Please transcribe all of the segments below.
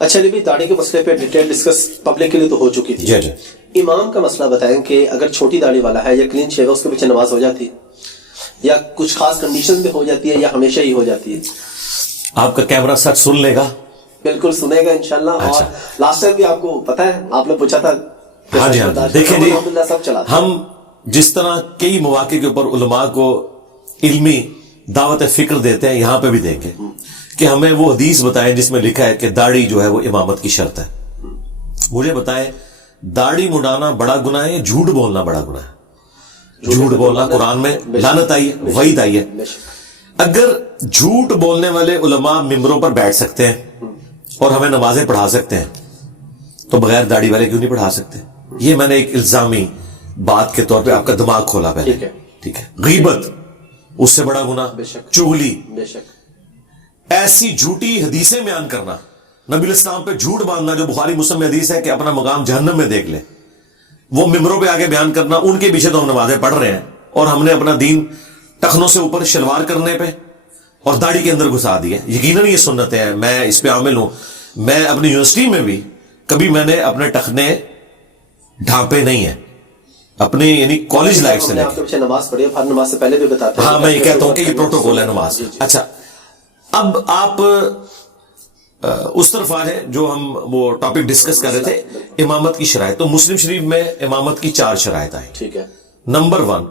اچھا نبی داڑھی کے مسئلے پہ ڈیٹیل ڈسکس پبلک کے لیے تو ہو چکی تھی. جی جی. امام کا مسئلہ بتائیں کہ اگر چھوٹی داڑھی والا ہے یا کلین شیو ہے اس کے پیچھے نماز ہو جاتی ہے یا کچھ خاص کنڈیشن میں ہو جاتی ہے یا ہمیشہ ہی ہو جاتی ہے؟ آپ کا کیمرہ سچ سن لے گا؟ بالکل سنے گا انشاءاللہ. اور لاسٹ ٹائم بھی آپ کو پتا ہے آپ نے پوچھا تھا. ہاں جی ہاں جی. دیکھیں جی سب چلا ہم جس طرح کئی مواقع کے اوپر علماء کو علمی دعوت فکر دیتے ہیں یہاں پہ بھی دیں گے کہ ہمیں وہ حدیث بتائیں جس میں لکھا ہے کہ داڑھی جو ہے وہ امامت کی شرط ہے. مجھے بتائیں داڑھی مڈانا بڑا گناہ ہے یا جھوٹ بولنا بڑا گناہ ہے؟ جھوٹ بولنا قرآن میں لعنت آئی ہے, وعید آئی ہے. اگر جھوٹ بولنے والے علماء ممبروں پر بیٹھ سکتے ہیں اور ہمیں نمازیں پڑھا سکتے ہیں تو بغیر داڑھی والے کیوں نہیں پڑھا سکتے؟ یہ میں نے ایک الزامی بات کے طور پہ آپ کا دماغ کھولا پہلے. ٹھیک ہے. غیبت اس سے بڑا گناہ, چغلی, ایسی جھوٹی حدیثیں بیان کرنا, نبی الاسلام پہ جھوٹ باندھنا جو بخاری مسلم میں حدیث ہے کہ اپنا مقام جہنم میں دیکھ لے, وہ ممبروں پہ آگے بیان کرنا. ان کے پیچھے تو ہم نمازیں پڑھ رہے ہیں اور ہم نے اپنا دین ٹخنوں سے اوپر شلوار کرنے پہ اور داڑھی کے اندر گھسا دیا. یقیناً یہ سنت ہے, میں اس پہ عامل ہوں. میں اپنی یونیورسٹی میں بھی کبھی میں نے اپنے ٹخنے ڈھانپے نہیں ہیں اپنے, یعنی کالج لائف سے لے کے. نماز پڑھی ہے, نماز سے پہلے بھی بتاتے ہیں. ہاں میں یہ کہتا ہوں کہ یہ پروٹوکول ہے نماز. اچھا اب آپ اس طرف آ جائیں جو ہم وہ ٹاپک ڈسکس کر رہے تھے امامت کی شرائط. تو مسلم شریف میں امامت کی 4 شرائط آئی. ٹھیک ہے. نمبر 1,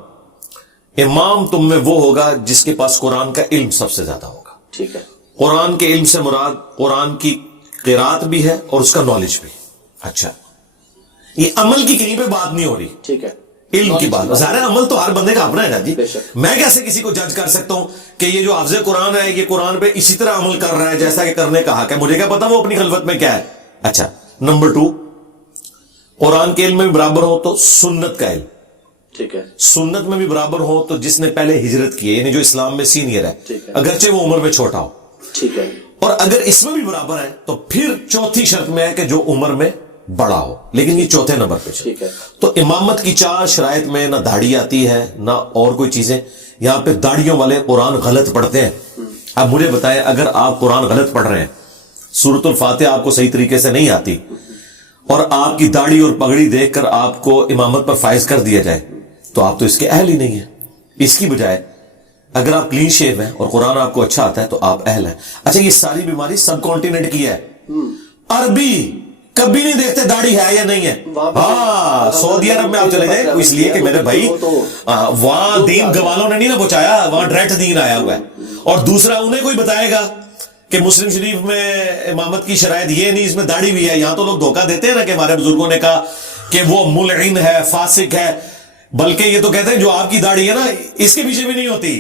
امام تم میں وہ ہوگا جس کے پاس قرآن کا علم سب سے زیادہ ہوگا. ٹھیک ہے. قرآن کے علم سے مراد قرآن کی قرات بھی ہے اور اس کا نالج بھی. اچھا یہ عمل کی کہیں پہ بات نہیں ہو رہی. ٹھیک ہے. علم کی بات. ظاہر عمل تو ہر بندے کا اپنا ہے نا جی. میں کیسے کسی کو جج کر سکتا ہوں کہ یہ جو حافظ قرآن ہے یہ قرآن پہ اسی طرح عمل کر رہا ہے جیسا کہ کرنے کا حق ہے؟ مجھے کیا پتا وہ اپنی خلوت میں کیا ہے. اچھا نمبر 2, قرآن کے علم میں بھی برابر ہو تو سنت کا علم. ٹھیک ہے. سنت میں بھی برابر ہو تو جس نے پہلے ہجرت کی ہے, یعنی جو اسلام میں سینئر ہے اگرچہ وہ عمر میں چھوٹا ہو. ٹھیک ہے. اور اگر اس میں بھی برابر ہے تو پھر چوتھی شرط میں ہے کہ جو عمر میں بڑا ہو, لیکن یہ چوتھے نمبر پہ. ٹھیک ہے. تو امامت کی 4 شرائط میں نہ داڑھی آتی ہے نہ اور کوئی چیزیں. یہاں پہ داڑھیوں والے قرآن غلط پڑھتے ہیں. اب مجھے بتائیں اگر آپ قرآن غلط پڑھ رہے ہیں, سورۃ الفاتحہ آپ کو صحیح طریقے سے نہیں آتی اور آپ کی داڑھی اور پگڑی دیکھ کر آپ کو امامت پر فائز کر دیا جائے تو آپ تو اس کے اہل ہی نہیں ہیں. اس کی بجائے اگر آپ کلین شیو ہیں اور قرآن آپ کو اچھا آتا ہے تو آپ اہل ہیں. اچھا یہ ساری بیماری سب کانٹیننٹ کی ہے. عربی کبھی نہیں دیکھتے داڑھی ہے یا نہیں ہے. ہاں سعودی عرب میں آپ چلے جائیں اس لیے کہ میرے بھائی وہاں دین گوالوں نے نہیں نا پہنچایا, وہاں ڈائریکٹ دین آیا ہوا ہے. اور دوسرا انہیں کوئی بتائے گا کہ مسلم شریف میں امامت کی شرائط یہ نہیں, اس میں داڑھی بھی ہے. یہاں تو لوگ دھوکہ دیتے ہیں نا کہ ہمارے بزرگوں نے کہا کہ وہ ملعن ہے, فاسق ہے, بلکہ یہ تو کہتے ہیں جو آپ کی داڑھی ہے نا اس کے پیچھے بھی نہیں ہوتی.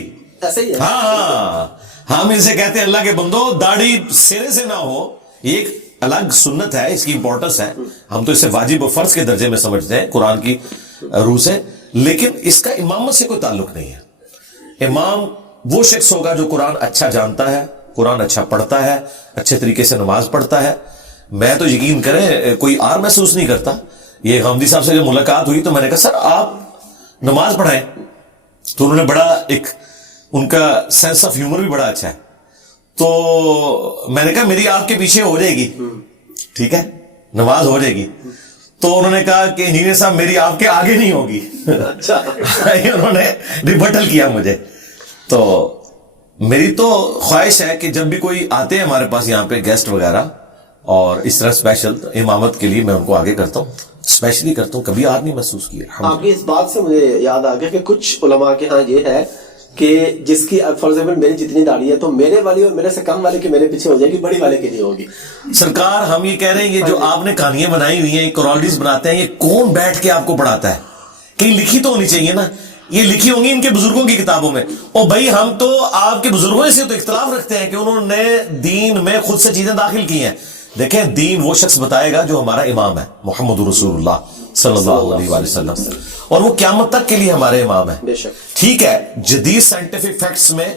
ہاں ہاں ہم ان سے کہتے ہیں اللہ کے بندو داڑھی سرے سے نہ ہو, ایک الگ سنت ہے, اس کی امپورٹنس ہے, ہم تو اسے واجب و فرض کے درجے میں سمجھتے ہیں قرآن کی روح سے, لیکن اس کا امامت سے کوئی تعلق نہیں ہے. امام وہ شخص ہوگا جو قرآن اچھا جانتا ہے, قرآن اچھا پڑھتا ہے, اچھے طریقے سے نماز پڑھتا ہے. میں تو یقین کریں کوئی آر محسوس نہیں کرتا. یہ غامدی صاحب سے جو ملاقات ہوئی تو میں نے کہا سر آپ نماز پڑھائیں, تو انہوں نے بڑا ایک ان کا سینس آف ہیومر بھی بڑا اچھا ہے. تو میں نے کہا میری آپ کے پیچھے ہو جائے گی, ٹھیک ہے, نماز ہو جائے گی. تو انہوں نے کہا کہ انجینئر صاحب میری آپ کے آگے نہیں ہوگی. اچھا انہوں نے ریبٹل کیا مجھے. تو میری تو خواہش ہے کہ جب بھی کوئی آتے ہیں ہمارے پاس یہاں پہ گیسٹ وغیرہ اور اس طرح اسپیشل امامت کے لیے میں ان کو آگے کرتا ہوں, اسپیشلی کرتا ہوں, کبھی آج نہیں محسوس کیا. آپ کی اس بات سے مجھے یاد آ گیا کہ کچھ علماء کے ہاں یہ ہے کہ جس کی فار ایگزامپل میری جتنی داڑھی ہے تو میرے والی اور میرے سے کم والے کی میرے پیچھے ہو جائے گی, بڑی والے کی نہیں ہوگی. سرکار ہم یہ کہہ رہے ہیں یہ جو آپ نے کہانیاں بنائی ہوئی ہیں, کورالٹیز بناتے ہیں, یہ کون بیٹھ کے آپ کو پڑھاتا ہے؟ کہیں لکھی تو ہونی چاہیے نا, یہ لکھی ہوں گی ان کے بزرگوں کی کتابوں میں. اور بھائی ہم تو آپ کے بزرگوں سے تو اختلاف رکھتے ہیں کہ انہوں نے دین میں خود سے چیزیں داخل کی ہیں. دیکھیں دین وہ شخص بتائے گا جو ہمارا امام ہے, محمد رسول اللہ صلی اللہ علیہ وآلہ وسلم, اور وہ قیامت تک کے لیے ہمارے امام ہیں. ٹھیک ہے جدید سائنٹیفک فیکٹس میں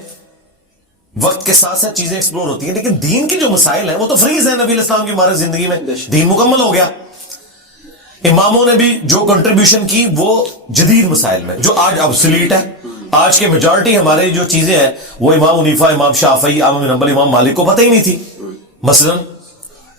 وقت کے ساتھ ساتھ چیزیں ایکسپلور ہوتی ہیں, لیکن دین کے جو مسائل ہیں وہ تو فریز ہیں نبی الاسلام کی ہمارے زندگی میں. دین مکمل ہو گیا. اماموں نے بھی جو کنٹریبیوشن کی وہ جدید مسائل میں جو آج ابسلیٹ ہے. آج کے میجورٹی ہمارے جو چیزیں ہیں وہ امام حنیفہ, امام شافعی, امام بن حنبل, امام مالک کو پتہ ہی نہیں تھی. مثلا